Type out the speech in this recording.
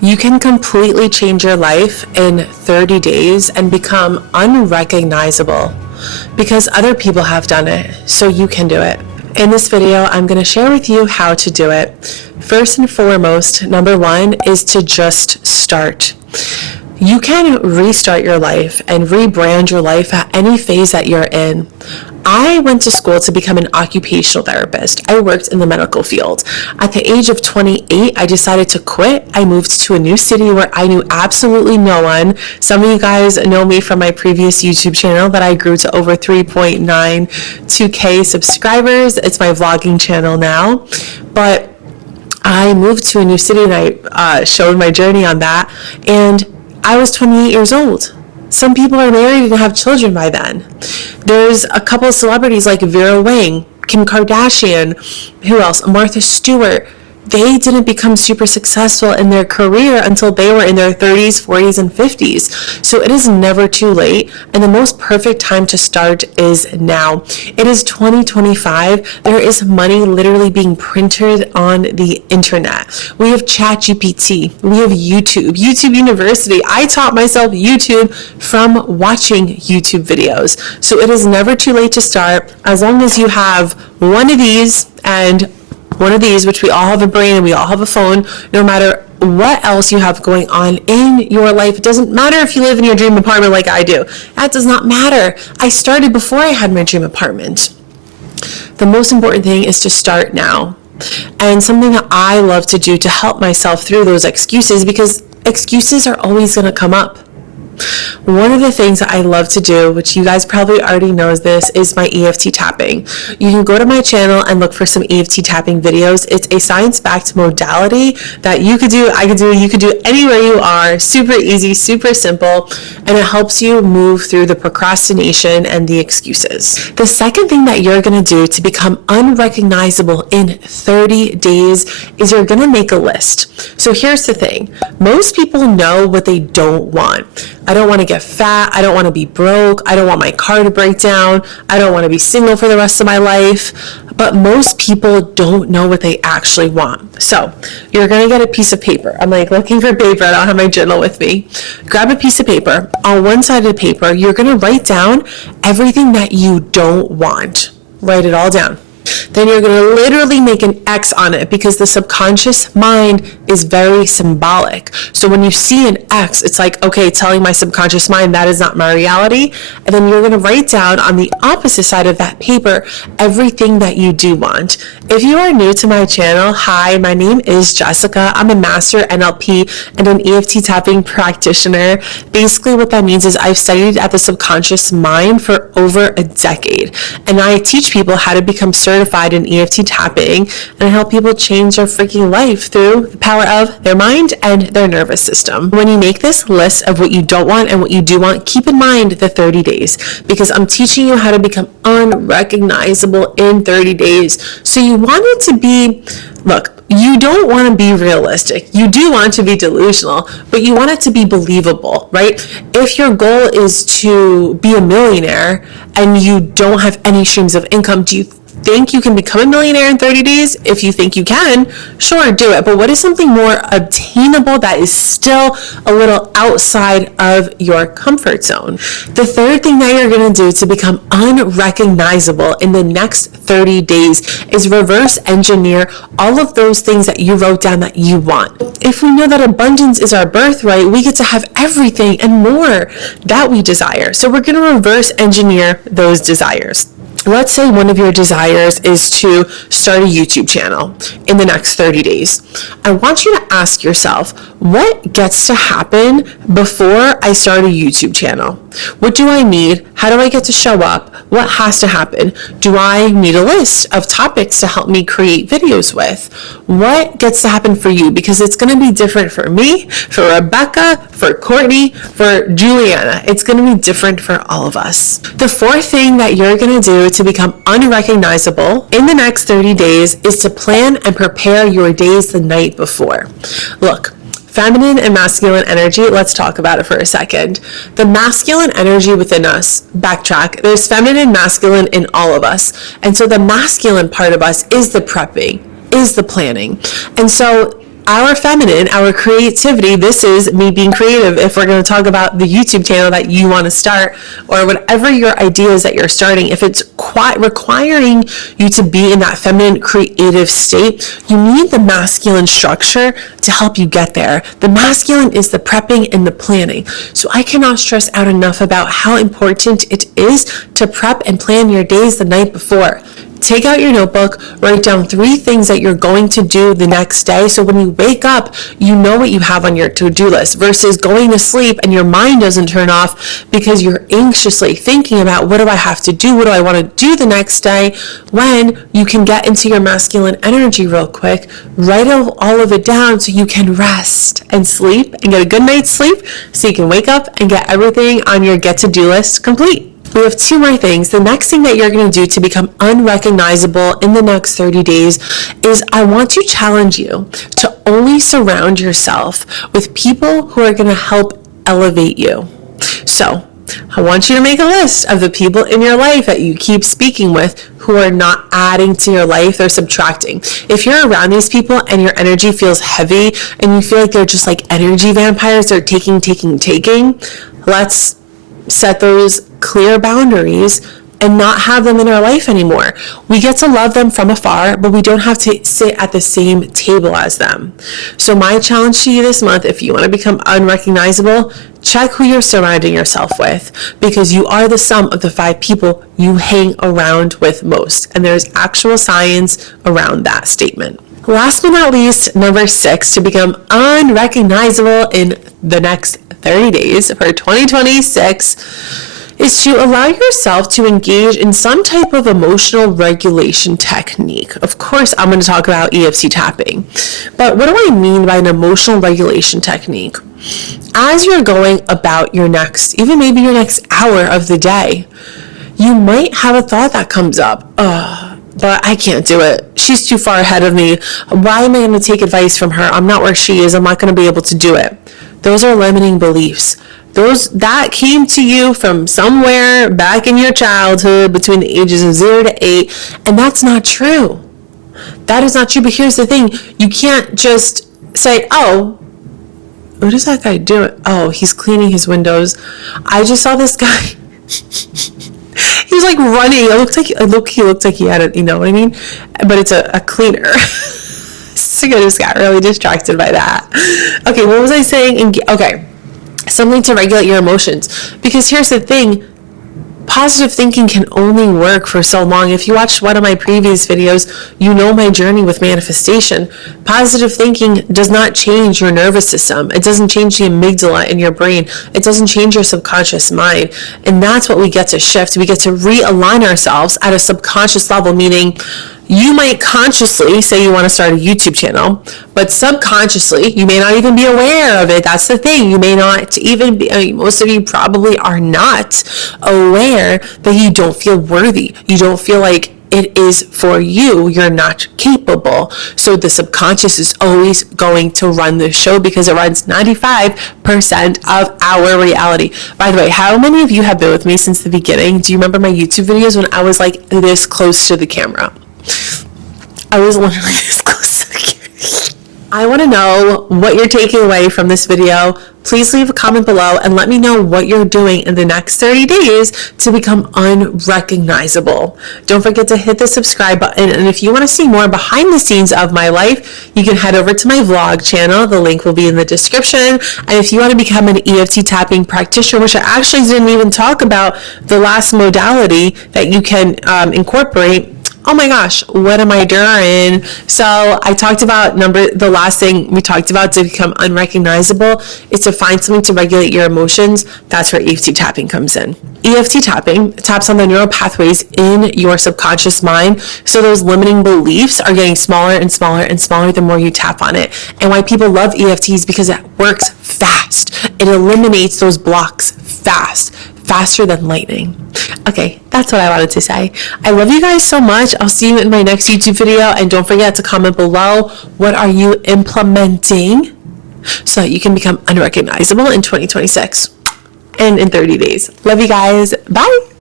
You can completely change your life in 30 days and become unrecognizable because other people have done it, so you can do it. In this video, I'm going to share with you how to do it. First and foremost, number one is to just start. You can restart your life and rebrand your life at any phase that you're in. I went to school to become an occupational therapist. I worked in the medical field. At the age of 28, I decided to quit. I moved to a new city where I knew absolutely no one. Some of you guys know me from my previous YouTube channel that I grew to over 3.92K subscribers. It's my vlogging channel now. But I moved to a new city and I showed my journey on that. And I was 28 years old. Some people are married and have children by then. There's a couple of celebrities like Vera Wang, Kim Kardashian, who else? Martha Stewart. They didn't become super successful in their career until they were in their 30s, 40s, and 50s. So it is never too late, and the most perfect time to start is now. It is 2025. There is money literally being printed on the internet. We have ChatGPT. We have YouTube University. I taught myself YouTube from watching YouTube videos. So it is never too late to start as long as you have one of these and one of these, which we all have a brain and we all have a phone, no matter what else you have going on in your life. It doesn't matter if you live in your dream apartment like I do. That does not matter. I started before I had my dream apartment. The most important thing is to start now. And something that I love to do to help myself through those excuses, because excuses are always going to come up. One of the things that I love to do, which you guys probably already know this, is my EFT tapping. You can go to my channel and look for some EFT tapping videos. It's a science-backed modality that you could do, I could do, you could do anywhere you are. Super easy, super simple, and it helps you move through the procrastination and the excuses. The second thing that you're going to do to become unrecognizable in 30 days is you're going to make a list. So here's the thing. Most people know what they don't want. I don't want to get fat. I don't want to be broke. I don't want my car to break down. I don't want to be single for the rest of my life. But most people don't know what they actually want. So you're going to get a piece of paper. I'm like looking for paper. I don't have my journal with me. Grab a piece of paper. On one side of the paper, you're going to write down everything that you don't want. Write it all down. Then you're going to literally make an X on it because the subconscious mind is very symbolic. So when you see an X, it's like, okay, telling my subconscious mind that is not my reality. And then you're going to write down on the opposite side of that paper everything that you do want. If you are new to my channel, hi, my name is Jessica. I'm a master NLP and an EFT tapping practitioner. Basically what that means is I've studied at the subconscious mind for over a decade. And I teach people how to become certified in EFT tapping and help people change their freaking life through the power of their mind and their nervous system. When you make this list of what you don't want and what you do want, keep in mind the 30 days because I'm teaching you how to become unrecognizable in 30 days. So you want it to be, look, you don't want to be realistic. You do want to be delusional, but you want it to be believable, right? If your goal is to be a millionaire and you don't have any streams of income, do you think you can become a millionaire in 30 days? If you think you can, sure, do it. But what is something more obtainable that is still a little outside of your comfort zone? The third thing that you're going to do to become unrecognizable in the next 30 days is reverse engineer all of those things that you wrote down that you want. If we know that abundance is our birthright, we get to have everything and more that we desire. So we're going to reverse engineer those desires. Let's say one of your desires is to start a YouTube channel in the next 30 days. I want you to ask yourself, what gets to happen before I start a YouTube channel? What do I need? How do I get to show up? What has to happen? Do I need a list of topics to help me create videos with? What gets to happen for you? Because it's going to be different for me, for Rebecca, for Courtney, for Juliana. It's going to be different for all of us. The fourth thing that you're going to do to become unrecognizable in the next 30 days is to plan and prepare your days the night before. Look, feminine and masculine energy, let's talk about it for a second. The masculine energy within us, backtrack, there's feminine and masculine in all of us. And so the masculine part of us is the prepping, is the planning. And so our feminine, our creativity, this is me being creative. If we're going to talk about the YouTube channel that you want to start, or whatever your ideas that you're starting, if it's requiring you to be in that feminine creative state, you need the masculine structure to help you get there. The masculine is the prepping and the planning. So I cannot stress out enough about how important it is to prep and plan your days the night before. Take out your notebook, write down 3 things that you're going to do the next day. So when you wake up, you know what you have on your to-do list versus going to sleep and your mind doesn't turn off because you're anxiously thinking about what do I have to do? What do I want to do the next day? When you can get into your masculine energy real quick, write all of it down so you can rest and sleep and get a good night's sleep so you can wake up and get everything on your get-to-do list complete. We have 2 more things. The next thing that you're going to do to become unrecognizable in the next 30 days is I want to challenge you to only surround yourself with people who are going to help elevate you. So I want you to make a list of the people in your life that you keep speaking with who are not adding to your life, they're subtracting. If you're around these people and your energy feels heavy and you feel like they're just like energy vampires, they're taking, let's set those clear boundaries and not have them in our life anymore. We get to love them from afar, but we don't have to sit at the same table as them. So my challenge to you this month, if you want to become unrecognizable, check who you're surrounding yourself with, because you are the sum of the 5 people you hang around with most. And there's actual science around that statement. Last but not least, number 6, to become unrecognizable in the next 30 days for 2026 is to allow yourself to engage in some type of emotional regulation technique. Of course, I'm going to talk about EFT tapping, but what do I mean by an emotional regulation technique? As you're going about your next, even maybe your next hour of the day, you might have a thought that comes up. But I can't do it. She's too far ahead of me. Why am I going to take advice from her? I'm not where she is. I'm not going to be able to do it. Those are limiting beliefs. That came to you from somewhere back in your childhood between the ages of 0 to 8, and that's not true. That is not true. But here's the thing. You can't just say, oh, what is that guy doing? Oh, he's cleaning his windows. I just saw this guy. He was like running. He looked like he had a, you know what I mean? But it's a cleaner. So I just got really distracted by that. Okay, what was I saying? Okay, something to regulate your emotions. Because here's the thing. Positive thinking can only work for so long. If you watched one of my previous videos, you know my journey with manifestation. Positive thinking does not change your nervous system. It doesn't change the amygdala in your brain. It doesn't change your subconscious mind. And that's what we get to shift. We get to realign ourselves at a subconscious level, meaning you might consciously say you want to start a YouTube channel, but subconsciously, you may not even be aware of it. That's the thing. You may not even be, most of you probably are not aware that you don't feel worthy. You don't feel like it is for you. You're not capable. So the subconscious is always going to run the show because it runs 95% of our reality. By the way, how many of you have been with me since the beginning? Do you remember my YouTube videos when I was like this close to the camera? I was literally this close to the camera. I want to know what you're taking away from this video. Please leave a comment below and let me know what you're doing in the next 30 days to become unrecognizable. Don't forget to hit the subscribe button. And if you want to see more behind the scenes of my life, you can head over to my vlog channel. The link will be in the description. And if you want to become an EFT tapping practitioner, which I actually didn't even talk about the last modality that you can incorporate. Oh my gosh, what am I doing? So I talked about the last thing we talked about to become unrecognizable is to find something to regulate your emotions. That's where EFT tapping comes in. EFT tapping taps on the neural pathways in your subconscious mind. So those limiting beliefs are getting smaller and smaller and smaller the more you tap on it. And why people love EFTs because it works fast. It eliminates those blocks faster than lightning. Okay, that's what I wanted to say. I love you guys so much. I'll see you in my next YouTube video. And don't forget to comment below, what are you implementing so that you can become unrecognizable in 2026 and in 30 days. Love you guys. Bye.